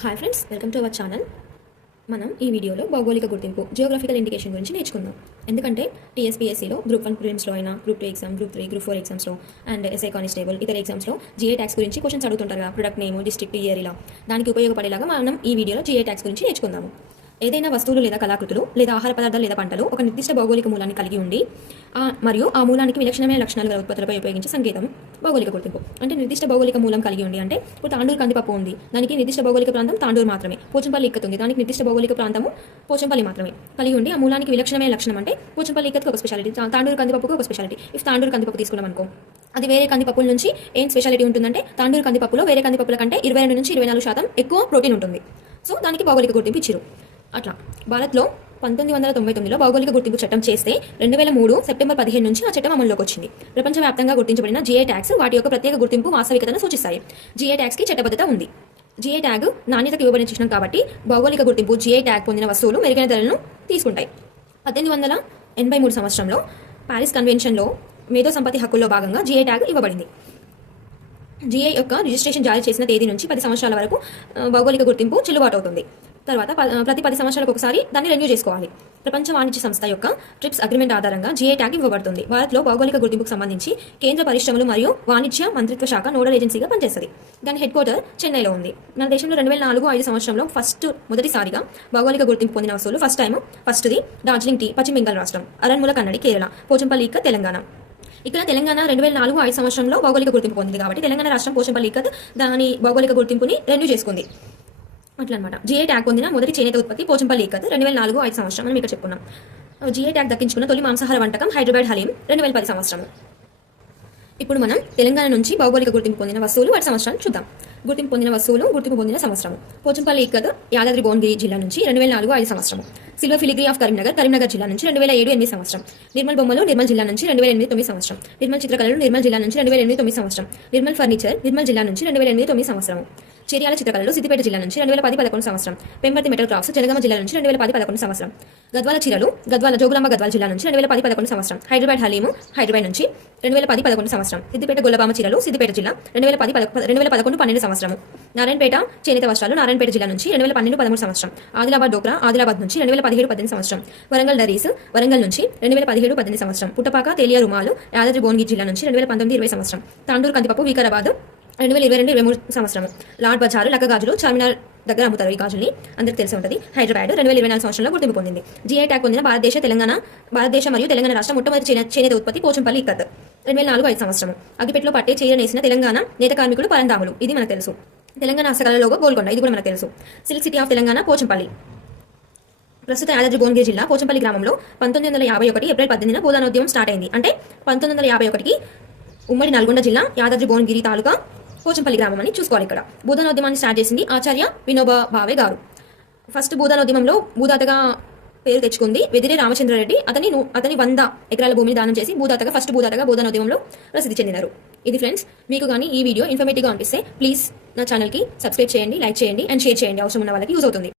Hi friends welcome to our channel మనం ఈ వీడియోలో భౌగోళిక గుర్తింపు జియోగ్రఫికల్ ఇండికేషన్ గురించి నేర్చుకుందాం. ఎందుకంటే టీఎస్పీఎస్సీలో గ్రూప్ వన్ ప్రిలిమ్స్లో అయినా group two exam group three group four ఎగ్జామ్స్లో అండ్ ఎస్ఐ కానిస్టేబుల్ ఇతర ఎగ్జామ్స్లో జిఏ ట్యాక్స్ గురించి క్వశ్చన్స్ అడుగుతుంటారు కదా ప్రొడక్ట్ నేమ్ డిస్ట్రిక్ట్ ఇయర్ ఇలా. దానికి ఉపయోగపడేలాగా మనం ఈ వీడియోలో జిఏ ట్యాక్స్ గురించి నేర్చుకుందాము. ఏదైనా వస్తువులు లేదా కళాకృతులు లేదా ఆహార పదార్థాలు లేదా పంటలు ఒక నిర్దిష్ట భౌగోళిక మూలాన్ని కలిగి ఉండి మరియు ఆ మూలానికి విలక్షణమైన లక్షణాలు గల ఉత్పత్తులపై ఉపయోగించే సంకేతం భౌగోళిక గుర్తింపు. అంటే నిర్దిష్ట భౌగోళిక మూలం కలిగి ఉండి అంటే ఇప్పుడు తాండూరు కందిపప్పు ఉంది. దానికి నిర్దిష్ట భౌగోళిక ప్రాంతం తాండూరు మాత్రమే. పోచంపల్లి ఇక్కత్ ఉంది. దానికి నిర్దిష్ట భౌగోళిక ప్రాంతము పోచంపల్లి మాత్రమే. కలిగి ఉండి ఆ మూలానికి విలక్షణమైన లక్షణం అంటే పోచంపల్లి ఇక్కత్కి ఒక స్పెషాలిటీ తాండూరు కందిపప్పుకు ఒక స్పెషాలిటీ ఇఫ్ తాండూరు కందిపప్పు తీసుకున్నాం అనుకో అది వేరే కందిపప్పుల నుంచి ఏం స్పెషాలిటీ ఉంటుందంటే తాండూరు కందిపప్పులో వేరే కందిపప్పుల కంటే ఇరవై రెండు నుంచి ఇరవై నాలుగు శాతం ఎక్కువ ప్రోటీన్ ఉంటుంది. సో దానికి భౌగోళిక గుర్తింపు ఇచ్చారు అట్లా. భారత్లో పంతొమ్మిది వందల తొంభై తొమ్మిదిలో భౌగోళిక గుర్తింపు చట్టం చేస్తే రెండు వేల మూడు సెప్టెంబర్ పదిహేను నుంచి ఆ చట్టం అమల్లోకి వచ్చింది ప్రపంచవ్యాప్తంగా గుర్తించబడిన జిఏ ట్యాక్స్ వాటి యొక్క ప్రత్యేక గుర్తింపు వాస్తవికతను సూచిస్తాయి. జిఏ ట్యాక్స్కి చట్టబద్ధత ఉంది. జిఏ ట్యాగ్ నాణ్యతకు ఇవ్వబడిన చిహ్నం కాబట్టి భౌగోళిక గుర్తింపు జిఏ ట్యాగ్ పొందిన వస్తువులు మెరుగైన ధరలను తీసుకుంటాయి. పద్దెనిమిది వందల ఎనభై మూడు సంవత్సరంలో ప్యారిస్ కన్వెన్షన్లో మేధో సంపత్తి హక్కుల్లో భాగంగా జిఏ ట్యాగ్ ఇవ్వబడింది. జిఐ యొక్క రిజిస్ట్రేషన్ జారీ చేసిన తేదీ నుంచి పది సంవత్సరాల వరకు భౌగోళిక గుర్తింపు చెల్లుబాటు అవుతుంది. తర్వాత ప- ప్రతి పది సంవత్సరాలకు ఒకసారి దాన్ని రెన్యూ చేసుకోవాలి. ప్రపంచ వాణిజ్య సంస్థ యొక్క ట్రిప్స్ అగ్రిమెంట్ ఆధారంగా జిఏ ట్యాగ్ ఇవ్వబడుతుంది. భారత్లో భౌగోళిక గుర్తింపుకు సంబంధించి కేంద్ర పరిశ్రమలు మరియు వాణిజ్య మంత్రిత్వ శాఖ నోడల్ ఏజెన్సీగా పనిచేస్తుంది. దాని హెడ్ క్వార్టర్ చెన్నైలో ఉంది. మన దేశంలో రెండు వేల నాలుగు ఐదు సంవత్సరంలో ఫస్ట్ మొదటిసారిగా భౌగోళిక గుర్తింపు పొందిన వస్తువులు ఫస్ట్ టైం ఫస్ట్ది డార్జిలింగ్ టీ పశ్చిమ బెంగాల్ రాష్ట్రం అరన్ముల కన్నడి కేరళ పోచంపల్లి ఇక్క తెలంగాణ. ఇక్కడ తెలంగాణ రెండు వేల నాలుగు ఐదు సంవత్సరంలో భౌగోళిక గుర్తింపు పొందింది కాబట్టి తెలంగాణ రాష్ట్రం పోచంపల్లి ఇక్కత్ దాని భౌగోళిక గుర్తింపుని రెన్యూ చేసుకుంది. అట్లా అనమాట జిఏ ట్యాగ్ పొందిన మొదటి చేనేత ఉత్పత్తి పోచంపల్లి ఏకత్ రెండు వేల నాలుగు ఐదు సంవత్సరం మనం ఇక్కడ చెప్పుకున్నాం. Uh, జిఏ ట్యాగ్ దక్కించుకున్న తొలి మాంసాహార వంటకం హైదరాబాద్ హలీం రెండు వేల పది సంవత్సరం ఇప్పుడు మనం తెలంగాణ నుంచి భౌగోళిక గుర్తింపు పొందిన వస్తువులు వాటి సంవత్సరాలు చూద్దాం. గుర్తింపు పొందిన వస్తువులు గుర్తింపు పొందిన సంవత్సరం పోచంపల్లి ఇక్కత్ యాదాద్రి భువనగిరి జిల్లా నుంచి రెండు వేల నాలుగు ఐదు సంవత్సరం silver filigree of Karimnagar Karimnagar జిల్లా నుంచి రెండు వేల ఏడు ఎనిమిది సంవత్సరం. నిర్మల్ బొమ్మలు నిర్మల్ జిల్లా నుంచి రెండు వేల ఎనిమిది తొమ్మిది సంవత్సరం. నిర్మల్ చిత్రకళలు నిర్మల్ జిల్లా నుంచి రెండు వేల ఎనిమిది తొమ్మిది సంవత్సరం. నిర్మల్ ఫర్నిచర్ నిర్మల్ జిల్లా నుంచి రెండు వేల ఎనిమిది తొమ్మిది సంవత్సరం చిర్యాల చిత్రకళలు సిద్దిపేట జిల్లా నుంచి రెండు వేల పది పదకొండు సంవత్సరం. పెంపర్తి మెటల్ క్రాఫ్ట్స్ జనగామ జిల్లా నుంచి రెండు వేల పది పదకొండు సంవత్సరం. గద్వాల చీరలు గద్వాల జోగులాంబ గద్వాల జిల్లా నుంచి రెండు వేల పది పదకొండు సంవత్సరం. హైదరాబాద్ హలీము హైదరాబాద్ నుంచి రెండు వేల పది పదకొండు సంవత్సరం. సిద్దిపేట గొల్లబామ చీరలు సిద్దిపేట జిల్లా రెండు వేల పది రెండు వేల పదకొండు పన్నెండు సంవత్సరం నారాయణపేట చేనేత వస్త్రాలు నారాయణపేట జిల్లా నుంచి రెండు వేల పన్నెండు పదమూడు సంవత్సరం. ఆదిలాబాద్ డోక్రా ఆదిలాబాద్ నుంచి రెండు వేల పదిహేడు పద్దెనిమిది సంవత్సరం. వరంగల్ డరీస్ వరంగల్ నుంచి రెండు వేల పదిహేడు పద్దెనిమిది సంవత్సరం. పుట్టపాక తేలియా రుమాలు యాదాద్రి భువనగిరి జిల్లా నుంచి రెండు వేల పంతొమ్మిది ఇరవై సంవత్సరం. తాండూరు కందిపప్పు వికారాబాద్ రెండు వేల ఇరవై రెండు ఇరవై మూడు సంవత్సరం. లార్డ్ బజారు లక్క గాజులు చార్మినార్ దగ్గర అమ్ముతారు ఈ గాజుల్ని. అందరికి తెలిసి ఉంటుంది. హైదరాబాద్ రెండు వేల ఇరవై నాలుగు సంవత్సరంలో గుర్తింపు పొందింది. జిఐ ట్యాగ్ పొందిన భారతదేశ తెలంగాణ భారతదేశ మరియు తెలంగాణ రాష్ట్ర మొట్టమొదటి చేనేత ఉత్పత్తి పోచంపల్లి ఇక్కత్. రెండు వేల నాలుగు ఐదు సంవత్సరం. అగ్గిపెట్లో పట్టే చీర నేసిన తెలంగాణ నేత కార్మికుడు పరంధాములు. ఇది మనకు తెలుసు. తెలంగాణ హస్తకళలోగో గోల్కొండ. ఇది కూడా మనకు తెలుసు. Silk city of Telangana Pochampally. ప్రస్తుత యాదాద్రి భువనగిరి జిల్లా పోచంపల్లి గ్రామంలో పంతొమ్మిది వందల యాభై ఒకటి ఏప్రిల్ పద్దెనిమిదిన బోధానోద్యమం స్టార్ట్ అయింది. అంటే పంతొమ్మిది వందల యాభై ఒకటికి ఉమ్మడి నల్గొండ జిల్లా యాదాద్రి భువనగిరి తాలూకా పోచంపల్లి గ్రామం అని చూసుకోవాలి ఇక్కడ. బోధనోద్యమాన్ని స్టార్ట్ చేసింది ఆచార్య వినోబా భావే గారు. ఫస్ట్ బోధనోద్యమంలో భూదాతగా పేరు తెచ్చుకుంది వెదిరే రామచంద్రారెడ్డి. అతని ను- అతని వంద ఎకరాల భూమిని దానం చేసి భూదాతగా ఫస్ట్ భూదాతగా బోధనోద్యమంలో ప్రసిద్ధి చెందినారు. ఇది ఫ్రెండ్స్ మీకు కానీ ఈ వీడియో ఇన్ఫర్మేటివ్గా అనిపిస్తే ప్లీజ్ నా ఛానల్కి సబ్స్క్రైబ్ చేయండి లైక్ చేయండి అండ్ షేర్ చేయండి. అవసరం ఉన్న వాళ్ళకి యూజ్ అవుతుంది.